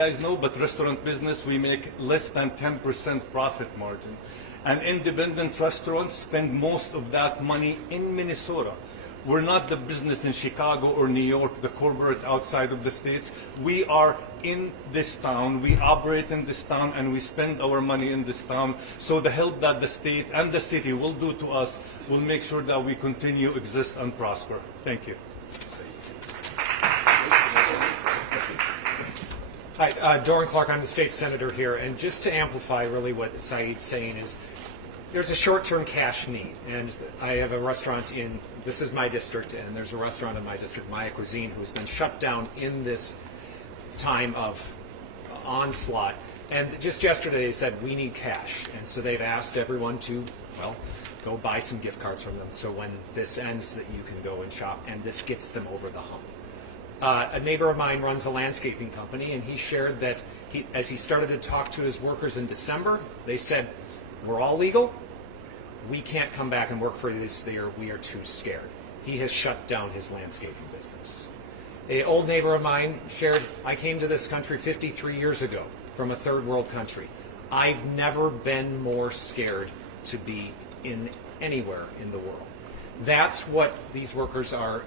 guys know, but restaurant business, we make less than 10% profit margin. And independent restaurants spend most of that money in Minnesota. We're not the business in Chicago or New York, the corporate outside of the states. We are in this town, we operate in this town, and we spend our money in this town. So the help that the state and the city will do to us will make sure that we continue, exist, and prosper. Thank you. Hi, Doran Clark, I'm the state senator here, and just to amplify really what Saeed's saying is there's a short-term cash need, and I have a restaurant in, this is my district, and there's a restaurant in my district, Maya Cuisine, who's been shut down in this time of onslaught, and just yesterday they said, we need cash, and so they've asked everyone to, well, go buy some gift cards from them, so when this ends that you can go and shop, and this gets them over the hump. A neighbor of mine runs a landscaping company, and he shared that as he started to talk to his workers in December, they said, we're all legal, we can't come back and work for you this year, we are too scared. He has shut down his landscaping business. An old neighbor of mine shared, I came to this country 53 years ago from a third world country. I've never been more scared to be in anywhere in the world. That's what these workers are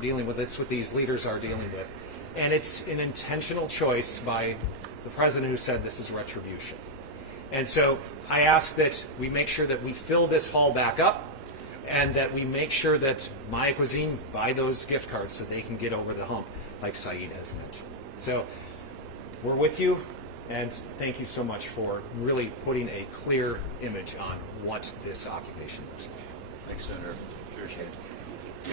dealing with. It's what these leaders are dealing with. And it's an intentional choice by the president who said this is retribution. And so I ask that we make sure that we fill this hall back up and that we make sure that Maya Cuisine buy those gift cards so they can get over the hump, like Saeed has mentioned. So we're with you, and thank you so much for really putting a clear image on what this occupation looks like. Thanks, Senator.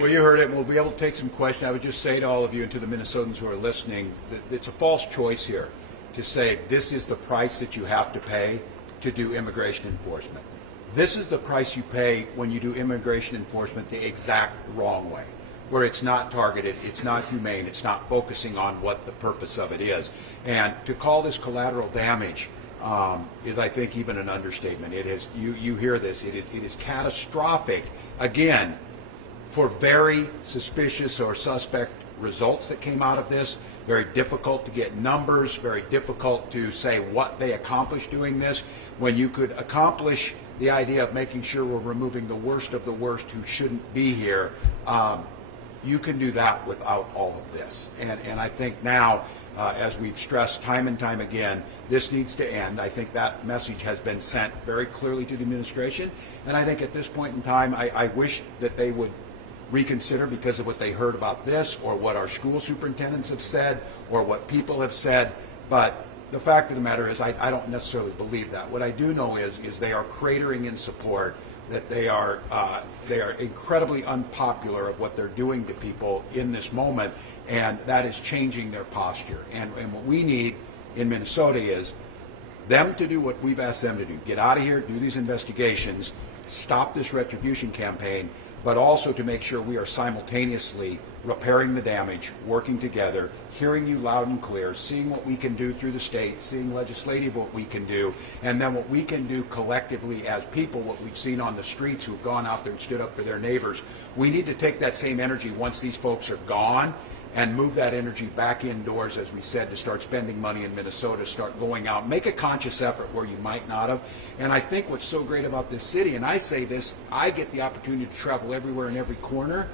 Well, you heard it, and we'll be able to take some questions. I would just say to all of you and to the Minnesotans who are listening that it's a false choice here to say this is the price that you have to pay to do immigration enforcement. This is the price you pay when you do immigration enforcement the exact wrong way, where it's not targeted, it's not humane, it's not focusing on what the purpose of it is. And to call this collateral damage is, I think, even an understatement. It is, you hear this, it is catastrophic, again, for very suspicious or suspect results that came out of this. Very difficult to get numbers, very difficult to say what they accomplished doing this, when you could accomplish the idea of making sure we're removing the worst of the worst who shouldn't be here. You can do that without all of this. And I think now, as we've stressed time and time again, this needs to end. I think that message has been sent very clearly to the administration. And I think at this point in time, I wish that they would reconsider because of what they heard about this or what our school superintendents have said or what people have said. But the fact of the matter is I don't necessarily believe that. What I do know is they are cratering in support, that they are incredibly unpopular of what they're doing to people in this moment, and that is changing their posture. And what we need in Minnesota is them to do what we've asked them to do. Get out of here, do these investigations, stop this retribution campaign, but also to make sure we are simultaneously repairing the damage, working together, hearing you loud and clear, seeing what we can do through the state, seeing legislative what we can do, and then what we can do collectively as people, what we've seen on the streets who've gone out there and stood up for their neighbors. We need to take that same energy once these folks are gone and move that energy back indoors, as we said, to start spending money in Minnesota, start going out, make a conscious effort where you might not have. And I think what's so great about this city, and I say this, I get the opportunity to travel everywhere in every corner,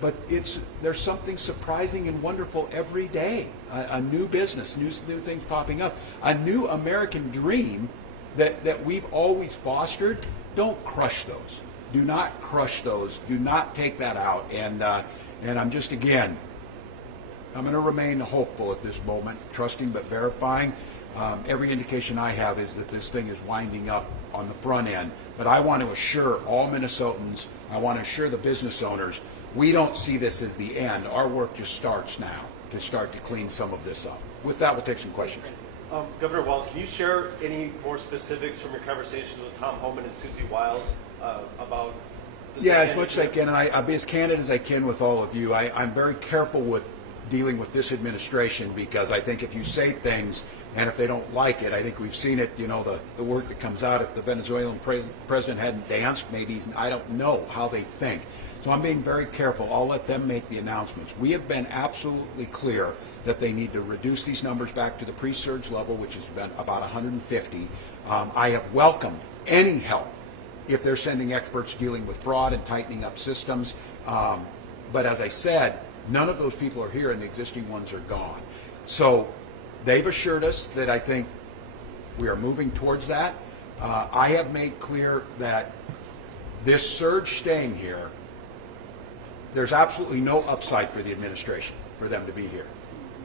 but there's something surprising and wonderful every day. A new business, new things popping up, a new American dream that we've always fostered. Don't crush those. Do not crush those. Do not take that out. And I'm just, again, I'm going to remain hopeful at this moment, trusting but verifying. Every indication I have is that this thing is winding up on the front end. But I want to assure all Minnesotans, I want to assure the business owners, we don't see this as the end. Our work just starts now to start to clean some of this up. With that, we'll take some questions. Governor Walz, can you share any more specifics from your conversations with Tom Homan and Susie Walz about this? Yeah, as much as I can, and I'll be as candid as I can with all of you. I'm very careful with dealing with this administration, because I think if you say things and if they don't like it, I think we've seen it, the word that comes out, if the Venezuelan president hadn't danced, maybe I don't know how they think. So I'm being very careful. I'll let them make the announcements. We have been absolutely clear that they need to reduce these numbers back to the pre-surge level, which has been about 150. I have welcomed any help if they're sending experts dealing with fraud and tightening up systems. But as I said, none of those people are here and the existing ones are gone. So they've assured us that I think we are moving towards that. I have made clear that this surge staying here, there's absolutely no upside for the administration for them to be here.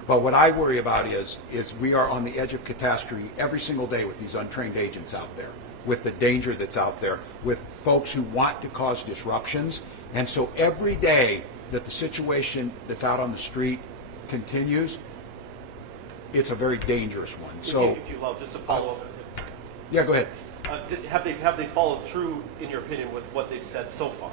But what I worry about is we are on the edge of catastrophe every single day with these untrained agents out there, with the danger that's out there, with folks who want to cause disruptions. And so every day that the situation that's out on the street continues, it's a very dangerous one. So, if you love, just to follow up. Yeah, go ahead. Have they followed through, in your opinion, with what they've said so far?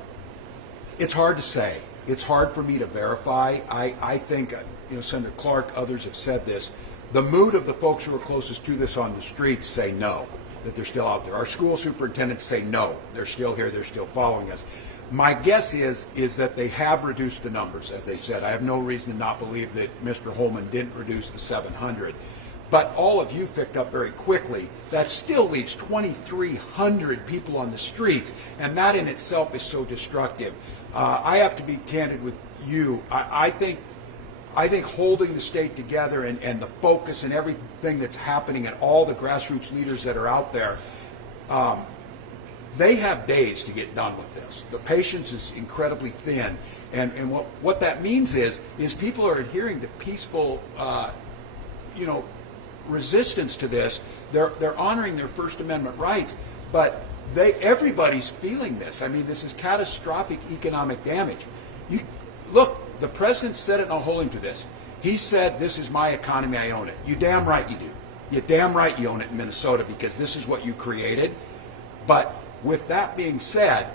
It's hard to say. It's hard for me to verify. I think, Senator Clark, others have said this. The mood of the folks who are closest to this on the streets say no, that they're still out there. Our school superintendents say no, they're still here, they're still following us. My guess is that they have reduced the numbers, as they said. I have no reason to not believe that Mr. Holman didn't reduce the 700. But all of you picked up very quickly, that still leaves 2,300 people on the streets, and that in itself is so destructive. I have to be candid with you. I think holding the state together and the focus and everything that's happening and all the grassroots leaders that are out there, they have days to get done with this. The patience is incredibly thin, and what that means is people are adhering to peaceful, resistance to this. They're honoring their First Amendment rights, but everybody's feeling this. I mean, this is catastrophic economic damage. Look, the president said it, and I'll hold him to this. He said, "This is my economy, I own it." You damn right you do. You damn right you own it in Minnesota, because this is what you created. But with that being said,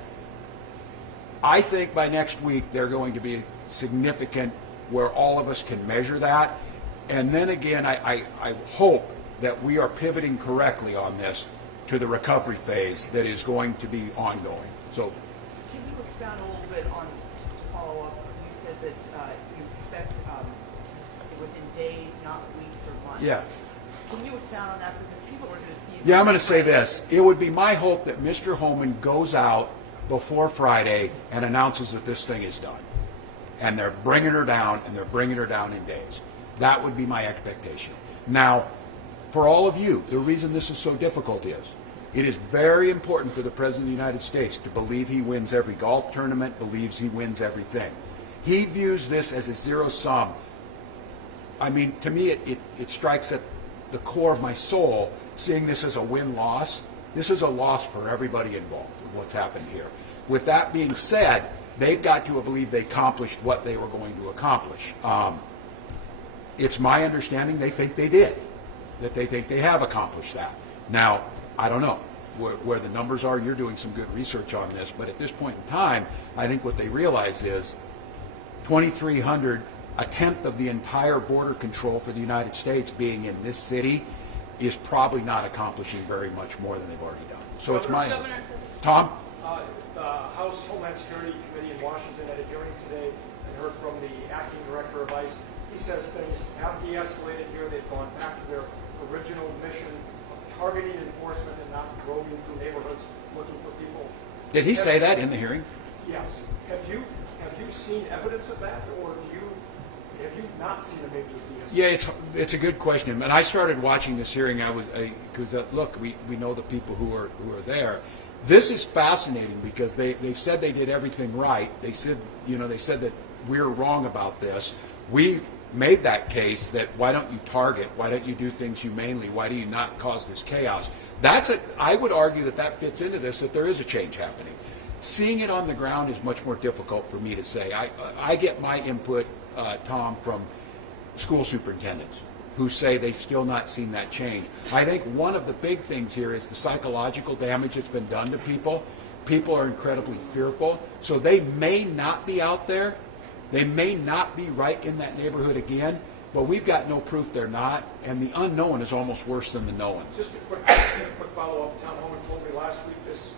I think by next week they're going to be significant where all of us can measure that. And then again, I hope that we are pivoting correctly on this to the recovery phase that is going to be ongoing. So, can you expound a little bit on, just to follow up, you said that you expect within days, not weeks or months. yeah. Can you expound on that, because people are going to see it? Yeah, I'm going to say this. It would be my hope that Mr. Holman goes out before Friday and announces that this thing is done. And they're bringing her down, and they're bringing her down in days. That would be my expectation. Now, for all of you, the reason this is so difficult is it is very important for the President of the United States to believe he wins every golf tournament, believes he wins everything. He views this as a zero sum. I mean, to me, it strikes at the core of my soul, seeing this as a win-loss. This is a loss for everybody involved with what's happened here. With that being said, they've got to believe they accomplished what they were going to accomplish. It's my understanding they think they did, that they think they have accomplished that. Now, I don't know where the numbers are. You're doing some good research on this, but at this point in time, I think what they realize is 2,300, a tenth of the entire border control for the United States being in this city, is probably not accomplishing very much more than they've already done. So it's my Tom? The House Homeland Security Committee in Washington had a hearing today and heard from the acting director of ICE. He says things have de-escalated here. They've gone back to their original mission of targeting enforcement and not roving through neighborhoods looking for people. Did he say that in the hearing? Yes. Have you seen evidence of that, or have you not seen a major de-escalation? Yeah, it's a good question. And I started watching this hearing. Because look, we know the people who are there. This is fascinating because they've said they did everything right. They said that we're wrong about this. We made that case that why don't you target? Why don't you do things humanely? Why do you not cause this chaos? I would argue that fits into this, that there is a change happening. Seeing it on the ground is much more difficult for me to say. I get my input, Tom, from school superintendents who say they've still not seen that change. I think one of the big things here is the psychological damage that's been done to people. People are incredibly fearful, so they may not be out there, They may not be right in that neighborhood again, but we've got no proof they're not, and the unknown is almost worse than the known. Just a quick follow-up. Tom Homan told me last week this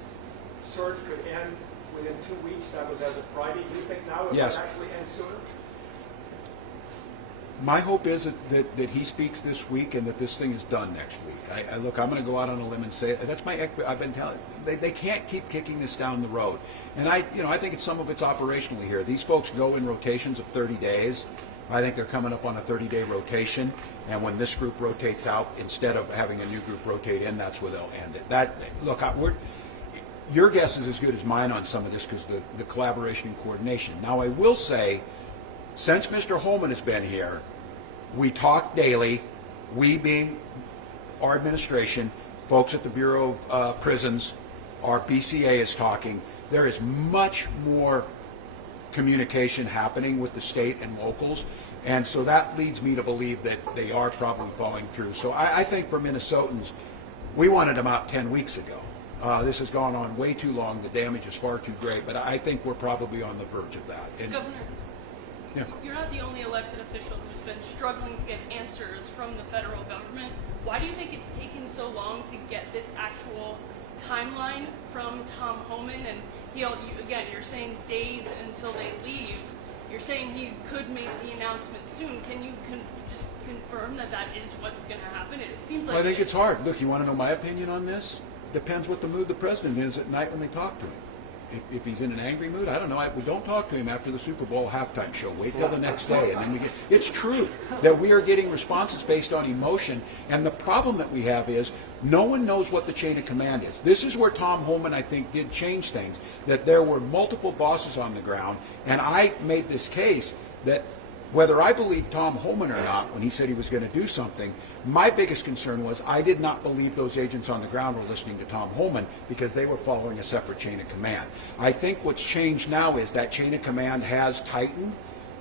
surge could end within 2 weeks. That was as of Friday. Do you think now it Yes. will actually end sooner? My hope is that he speaks this week and that this thing is done next week. Look, I'm going to go out on a limb and say that's my. I've been telling they can't keep kicking this down the road, and I think some of it's operationally here. These folks go in rotations of 30 days. I think they're coming up on a 30-day rotation, and when this group rotates out, instead of having a new group rotate in, that's where they'll end it. Your guess is as good as mine on some of this because the collaboration and coordination. Now, I will say, since Mr. Holman has been here, we talk daily, we being our administration, folks at the Bureau of Prisons, our BCA is talking. There is much more communication happening with the state and locals, and so that leads me to believe that they are probably following through. So I think for Minnesotans, we wanted them out 10 weeks ago. This has gone on way too long. The damage is far too great, but I think we're probably on the verge of that. And, Governor, yeah. you're not the only elected official who's been struggling to get answers from the federal government. Why do you think it's taken so long to get this actual timeline from Tom Homan? And again, you're saying days until they leave. You're saying he could make the announcement soon. Can you just confirm that is what's going to happen? It seems like I think it's hard. Look, you want to know my opinion on this? Depends what the mood the president is at night when they talk to him. If he's in an angry mood, I don't know. We don't talk to him after the Super Bowl halftime show. Wait till the next day, and then we get. It's true that we are getting responses based on emotion, and the problem that we have is no one knows what the chain of command is. This is where Tom Homan, I think, did change things. That there were multiple bosses on the ground, and I made this case that whether I believe Tom Homan or not, when he said he was going to do something, my biggest concern was I did not believe those agents on the ground were listening to Tom Homan because they were following a separate chain of command. I think what's changed now is that chain of command has tightened.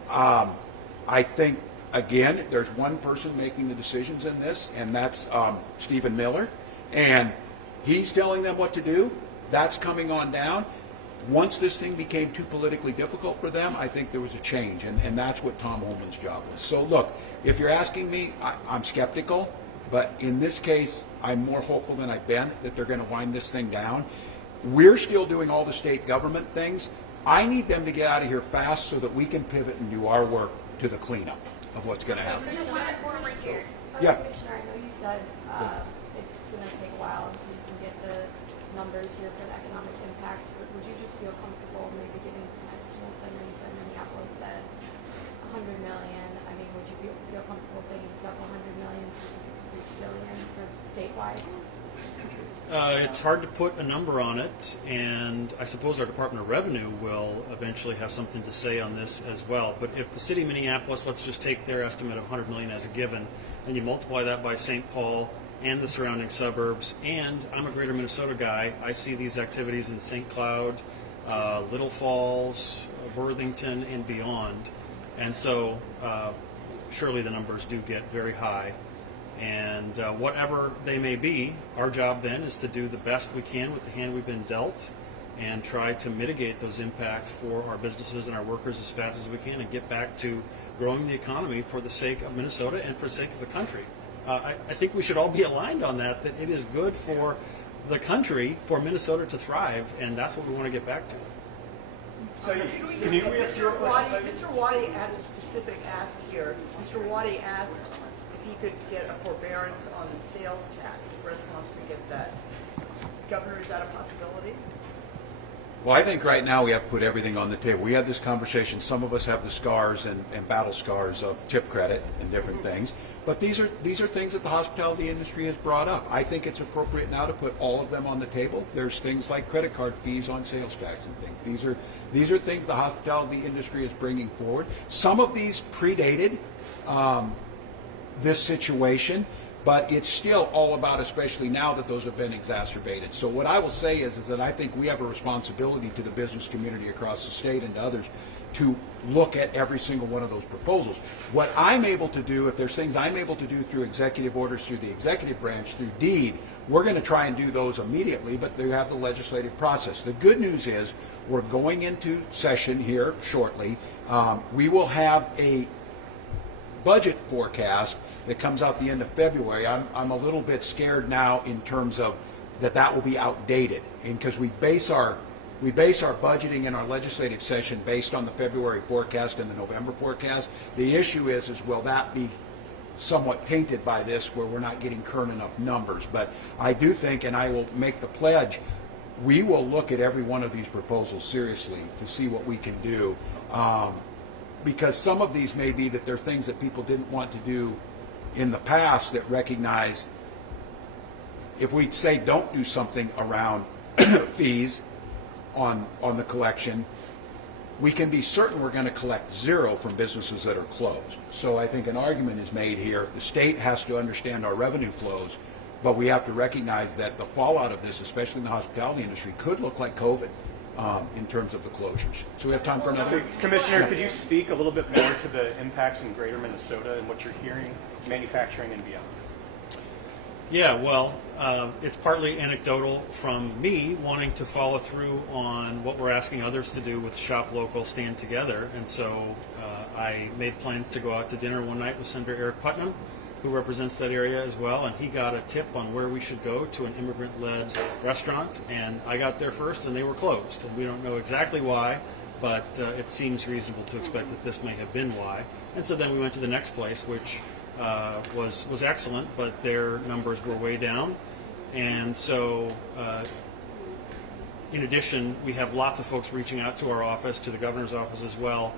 I think, again, there's one person making the decisions in this, and that's Stephen Miller, and he's telling them what to do. That's coming on down. Once this thing became too politically difficult for them, I think there was a change, and that's what Tom Homan's job was. So look, if you're asking me, I'm skeptical, but in this case, I'm more hopeful than I've been that they're going to wind this thing down. We're still doing all the state government things. I need them to get out of here fast so that we can pivot and do our work to the cleanup of what's going to happen. Yeah. Commissioner, I know you said it's going to take a while until you can get the numbers here for the economic impact, but would you just feel comfortable maybe giving some estimates? I know you said Minneapolis said 100 million. I mean, would you feel comfortable saying several hundred million so you could reach billion for statewide? It's hard to put a number on it, and I suppose our Department of Revenue will eventually have something to say on this as well. But if the city of Minneapolis, let's just take their estimate of 100 million as a given, and you multiply that by St. Paul and the surrounding suburbs, and I'm a greater Minnesota guy, I see these activities in St. Cloud, Little Falls, Worthington, and beyond. And so surely the numbers do get very high. And whatever they may be, our job then is to do the best we can with the hand we've been dealt and try to mitigate those impacts for our businesses and our workers as fast as we can and get back to growing the economy for the sake of Minnesota and for the sake of the country. I think we should all be aligned on that it is good for the country, for Minnesota to thrive, and that's what we want to get back to. So can you reassure Mr. Waddy had a specific ask here. Mr. Waddy asked if he could get a forbearance on the sales tax, if restaurants could get that. Governor, is that a possibility? Well, I think right now we have to put everything on the table. We had this conversation. Some of us have the scars and battle scars of tip credit and different things. But these are things that the hospitality industry has brought up. I think it's appropriate now to put all of them on the table. There's things like credit card fees on sales tax and things. These are things the hospitality industry is bringing forward. Some of these predated this situation, but it's still all about, especially now that those have been exacerbated. So what I will say is that I think we have a responsibility to the business community across the state and to others to look at every single one of those proposals. What I'm able to do, if there's things I'm able to do through executive orders, through the executive branch, through deed, we're going to try and do those immediately, but they have the legislative process. The good news is we're going into session here shortly. We will have a budget forecast that comes out the end of February. I'm a little bit scared now in terms of that will be outdated, and because we base our budgeting in our legislative session based on the February forecast and the November forecast. The issue is will that be somewhat tainted by this where we're not getting current enough numbers? But I do think, and I will make the pledge, we will look at every one of these proposals seriously to see what we can do, because some of these may be that they're things that people didn't want to do in the past that recognize if we say don't do something around fees on the collection, we can be certain we're going to collect zero from businesses that are closed. So I think an argument is made here. The state has to understand our revenue flows, but we have to recognize that the fallout of this, especially in the hospitality industry, could look like COVID in terms of the closures. So we have time for another. Commissioner, could you speak a little bit more to the impacts in greater Minnesota and what you're hearing, manufacturing and beyond? Yeah, well, it's partly anecdotal from me wanting to follow through on what we're asking others to do with Shop Local, Stand Together. And so I made plans to go out to dinner one night with Senator Eric Putnam, who represents that area as well. And he got a tip on where we should go to an immigrant-led restaurant. And I got there first, and they were closed. And we don't know exactly why, but it seems reasonable to expect that this may have been why. And so then we went to the next place, which was excellent, but their numbers were way down. And so in addition, we have lots of folks reaching out to our office, to the governor's office as well,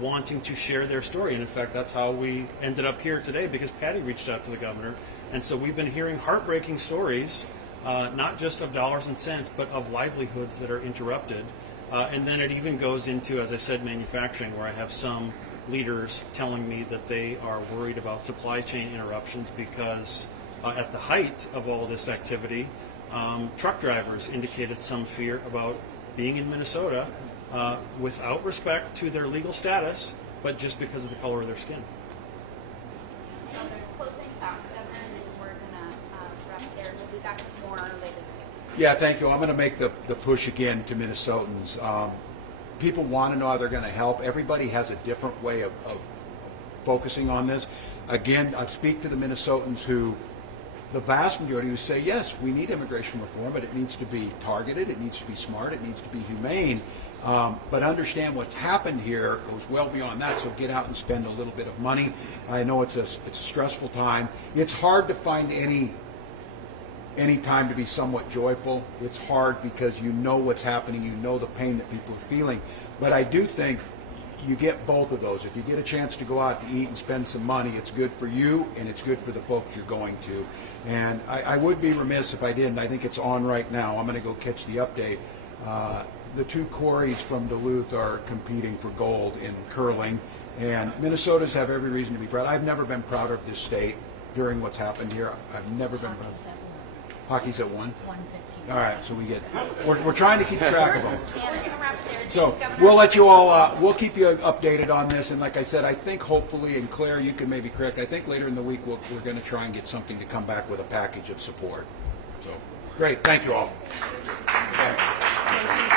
wanting to share their story. And in fact, that's how we ended up here today, because Patty reached out to the governor. And so we've been hearing heartbreaking stories, not just of dollars and cents, but of livelihoods that are interrupted. And then it even goes into, as I said, manufacturing, where I have some leaders telling me that they are worried about supply chain interruptions because at the height of all this activity, truck drivers indicated some fear about being in Minnesota without respect to their legal status, but just because of the color of their skin. Closing fast, Governor, and then we're going to wrap there. We'll be back with more later. Yeah, thank you. I'm going to make the push again to Minnesotans. People want to know how they're going to help. Everybody has a different way of focusing on this. Again, I speak to the Minnesotans who, the vast majority who say, yes, we need immigration reform, but it needs to be targeted, it needs to be smart, it needs to be humane. But understand what's happened here goes well beyond that, so get out and spend a little bit of money. I know it's a stressful time. It's hard to find any time to be somewhat joyful. It's hard because you know what's happening, you know the pain that people are feeling. But I do think you get both of those. If you get a chance to go out to eat and spend some money, it's good for you and it's good for the folks you're going to. And I would be remiss if I didn't. I think it's on right now. I'm going to go catch the update. The two Corys from Duluth are competing for gold in curling, and Minnesotans have every reason to be proud. I've never been prouder of this state during what's happened here. I've never been proud. Hockey's at 1? 1:15. All right, so we're trying to keep track of them. So we'll let you all, we'll keep you updated on this. And like I said, I think hopefully, and Claire, you can maybe correct, I think later in the week we're going to try and get something to come back with a package of support. So great, thank you all. Thank you.